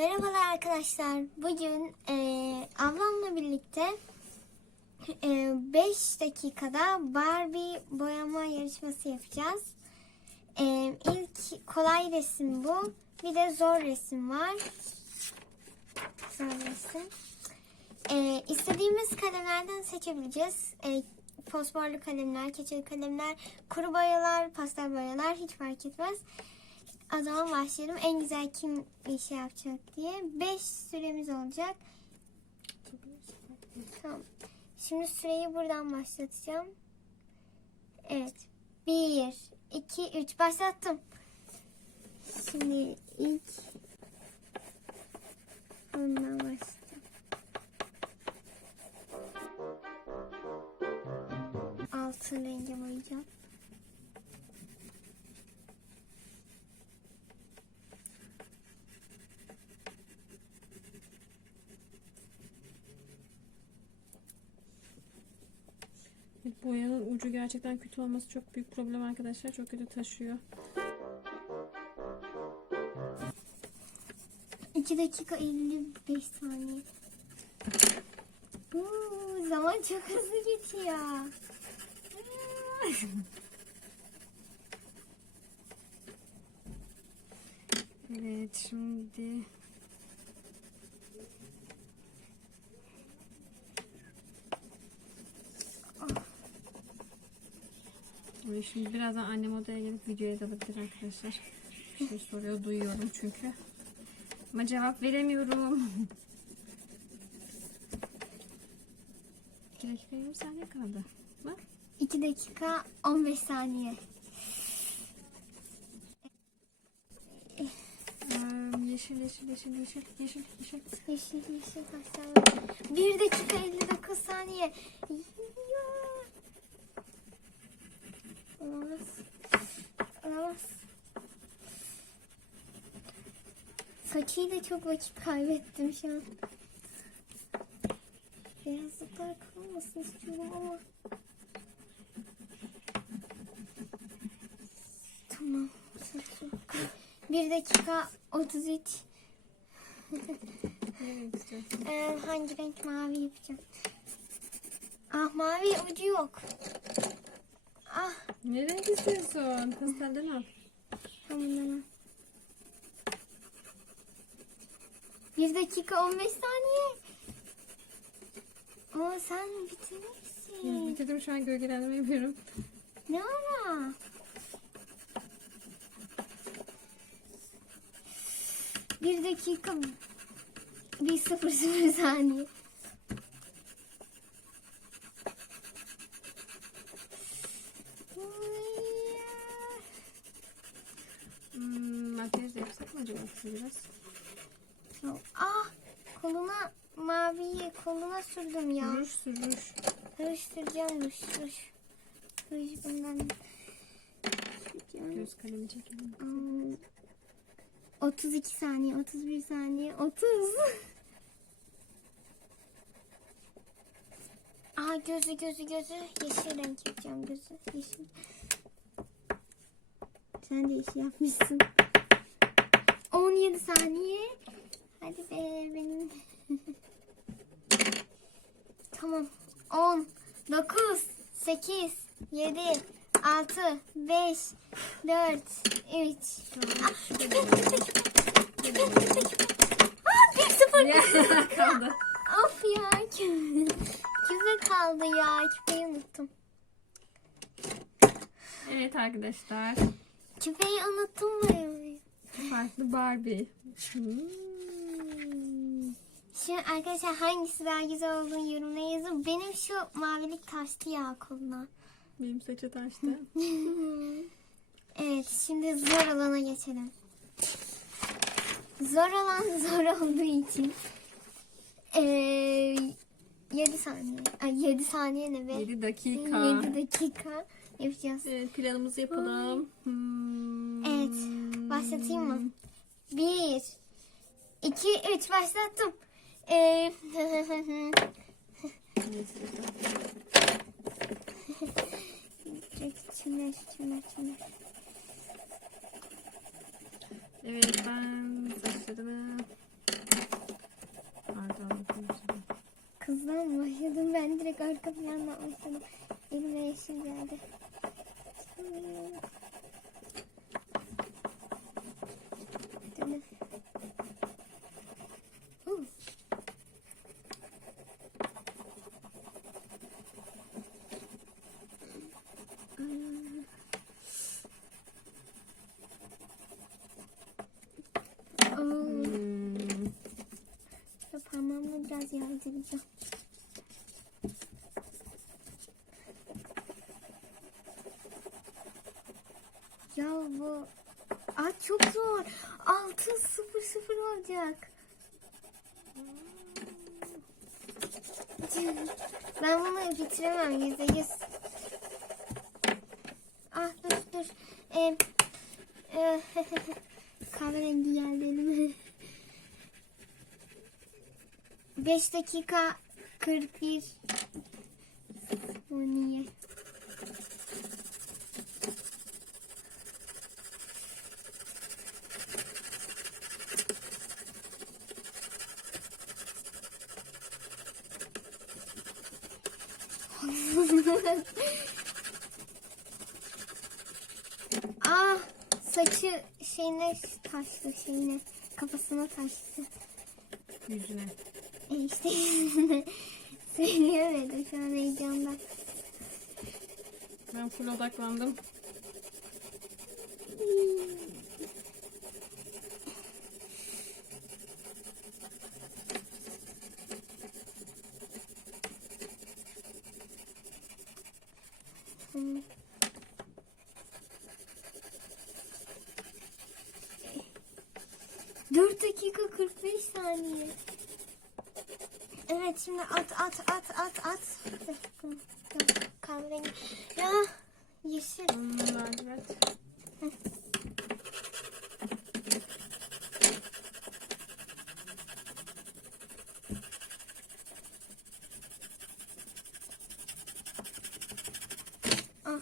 Merhabalar arkadaşlar. Bugün eee, ablamla birlikte 5 dakikada Barbie boyama yarışması yapacağız. Eee ilk kolay resim bu. Bir de zor resim var. Zor resim. Eee istediğimiz kalemlerden seçebileceğiz. Eee fosforlu kalemler, keçeli kalemler, kuru boyalar, pastel boyalar hiç fark etmez. O zaman başlayalım. En güzel kim şey yapacak diye. 5 süremiz olacak. Tamam. Şimdi süreyi buradan başlatacağım. Evet. 1, 2, 3. Başlattım. Şimdi ilk ondan başlayacağım. Altın rengi boyayacağım. Boyanın ucu gerçekten kötü olması çok büyük problem arkadaşlar. Çok kötü taşıyor. 2 dakika 55 saniye. Uuu, zaman çok hızlı geçiyor. Evet şimdi Evet, şimdi birazdan annem odaya gelip videoya dalabilir arkadaşlar. Bir şey soruyor duyuyorum çünkü. Ama cevap veremiyorum. 2 dakika 20 saniye kaldı. Bak. 2 dakika 15 saniye. Yeşil yeşil yeşil yeşil yeşil yeşil. Yeşil yeşil? 1 dakika 59 saniye. Olamaz. Olamaz. Çok vakit kaybettim şu an. Beyazlıklar kalmasın istiyorum ama. Tamam. 1 dakika 33. Ne istiyorsun? Ee, hangi renk mavi yapacağım? Ah mavi ucu yok. Ah Ne renk istiyorsun? Pastelden al. tamam al. Bir dakika 15 saniye. Ama sen bitirirsin. Bitirdim şu an gölgelendirme yapıyorum. Ne ara? Bir dakika bir sıfır sıfır saniye. Hmm, makyaj da size biraz? Ah koluna maviyi koluna sürdüm ya. Ruj sür ruj. Karıştıracağım ruj ruj. Ruj bundan. süreceğim. Göz kalemi çekelim. Hmm, 32 saniye, 31 saniye, 30. Aa gözü gözü gözü yeşil renk yapacağım gözü yeşil. Sen de yeşil yapmışsın. 17 saniye. Hadi be benim. tamam. 10, 9, 8, 7, 6, 5, 4, 3. Aa, bir sıfır. Kaldı. Of ya. Küpe kaldı ya. Küpeyi unuttum. Evet arkadaşlar. Küpeyi unuttum mu? Farklı Barbie. Hmm. Şimdi arkadaşlar hangisi daha güzel olduğunu yorumlara yazın. Benim şu mavilik taştı ya koluna. Benim saça taştı. Evet şimdi zor olana geçelim. Zor olan zor olduğu için ee, 7 saniye. Ay 7 saniye ne be? 7 dakika. 7 dakika yapacağız. Evet planımızı yapalım. Hmm. Evet başlatayım mı? Bir, iki, üç başlattım. Ee, çimler, çimler, çimler. Evet ben başladım. Pardon. Kızlar başladım ben direkt arka plandan başladım. Elime yeşil geldi. parmağımla biraz yardıracağım. Çok zor. 6 0 0 olacak. Ben bunu bitiremem yüzde yüz. Ah dur dur. Ee, e, kahverengi geldi elime. 5 dakika 41 saniye. ah saçı şeyine taştı şeyine kafasına taştı. Yüzüne. E işte söyleyemedim şu an heyecandan. Ben full odaklandım. Hmm. Dört dakika 45 saniye. Evet şimdi at at at at at. Kahverengi. Ya yeşil. Hmm, lacivert. Ah.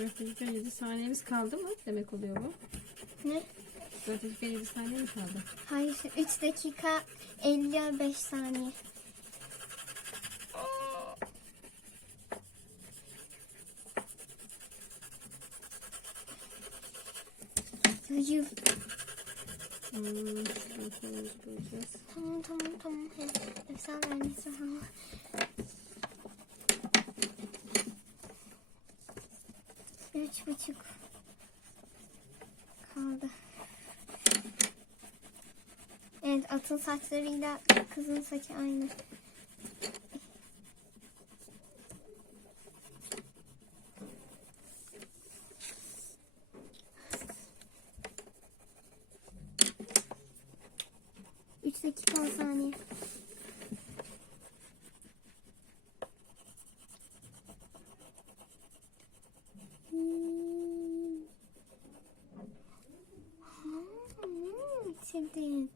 Dakika 7 saniyemiz kaldı mı? Demek oluyor bu. Ne? 4 dakika 7 saniye mi kaldı? Hayır 3 dakika 55 saniye. Hayır. Hmm. Tamam tamam tamam. Efsane ama. Üç buçuk kaldı. Evet atın saçlarıyla kızın saçı aynı. Üç dakika on saniye. Hmm. Hmm, bitirdin.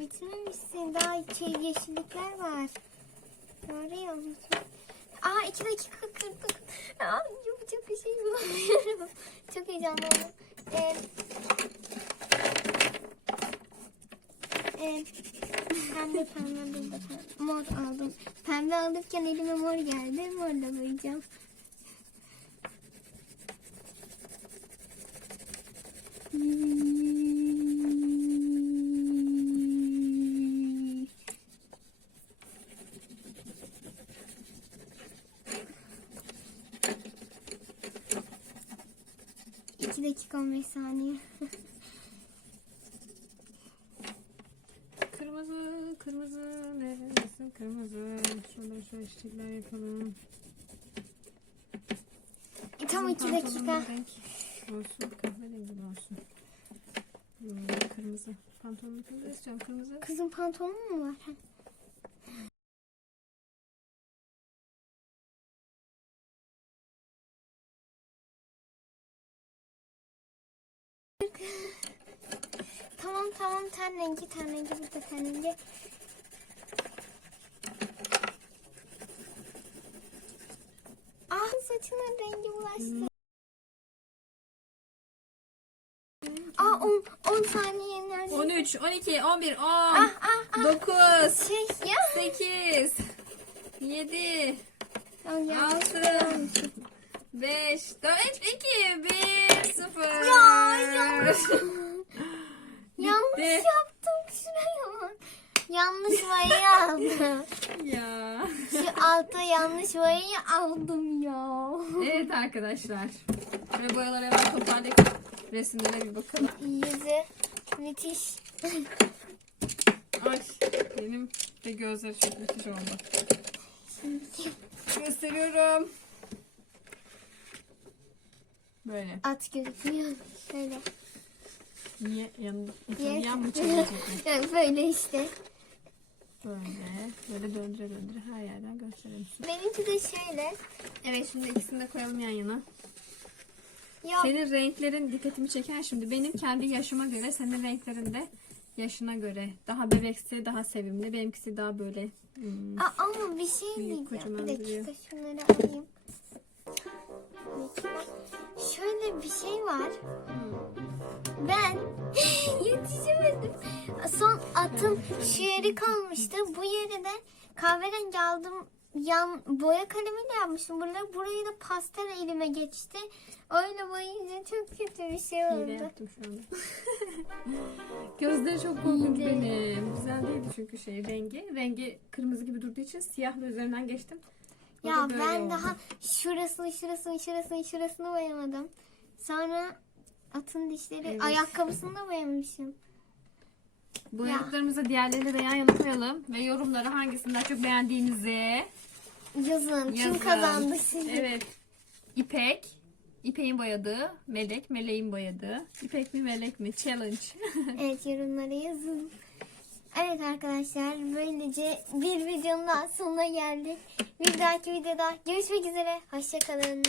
Bitirmemişsin. Daha şey yeşillikler var. Doğru ya unutma. Aa iki dakika kırdık. Aa yapacak bir şey bulamıyorum. Çok heyecanlandım. Ee, ee, pembe pembe bir de pembe. Mor aldım. Pembe alırken elime mor geldi. Morla boyayacağım. dakika 15 saniye. kırmızı, kırmızı, neredesin kırmızı? Şuradan şöyle çiçekler yapalım. E, tam 2 dakika. Olsun, kahve olsun. Kırmızı. Pantolonun kırmızı istiyorum, kızım pantolonu mu var? Rengi ten rengi burada ten rengi. Ah saçının rengi bulaştı. Aa 10 10 saniye nerede? 13, 12, 11, 10, Ah ah ah. 9, Şey ya. 8, 7, Oh, ya. 6, 5, 4, 2, 1, 0. Ya, yanlış. Yanlış Bitti. yaptım. Yanlış boyayı aldım. Ya. Şu altta yanlış boyayı aldım ya. Evet arkadaşlar. Ve boyaları hemen toparlayıp resimlere bir bakalım. Yüzü müthiş. Ay benim de gözleri çok müthiş oldu. Gösteriyorum. Böyle. At gözükmüyor. Şöyle. Niye yanında? Yan mı? Yani böyle işte. Böyle. Böyle döndüre döndüre her yerden gösterelim. Benimki de şöyle. Evet şimdi ikisini de koyalım yan yana. Ya Senin renklerin dikkatimi çeken şimdi. Benim kendi yaşıma göre senin renklerin de yaşına göre. Daha bebeksi, daha sevimli. Benimkisi daha böyle hmm, Aa, ama bir şey diyeceğim. kocaman Bir dakika duruyor. şunları alayım. Şöyle bir şey var. Ben yetişemedim. Son atım şu yeri kalmıştı. Bu yeri de kahverengi aldım. Yan boya kalemiyle yapmışım. Burada burayı da pastel elime geçti. Öyle boyayınca çok kötü bir şey hile oldu. yaptım şu anda. Gözleri çok korkunç Hile. benim. Güzel değildi çünkü şey rengi. Rengi kırmızı gibi durduğu için siyahla üzerinden geçtim. Ya da ben oldu. daha şurasını şurasını şurasını şurasını boyamadım. Sonra atın dişleri Evet. ayakkabısını da boyamışım. Boyadıklarımızı diğerleriyle de yan yana koyalım. Ve yorumlara hangisini daha çok beğendiğinizi Yazın. Kim Yazın. kazandı sizi? Evet. İpek. İpek'in boyadığı. Melek. Meleğin boyadığı. İpek mi melek mi? Challenge. Evet yorumlara yazın. Evet arkadaşlar böylece bir videonun sonuna geldik. Bir dahaki videoda görüşmek üzere. Hoşçakalın.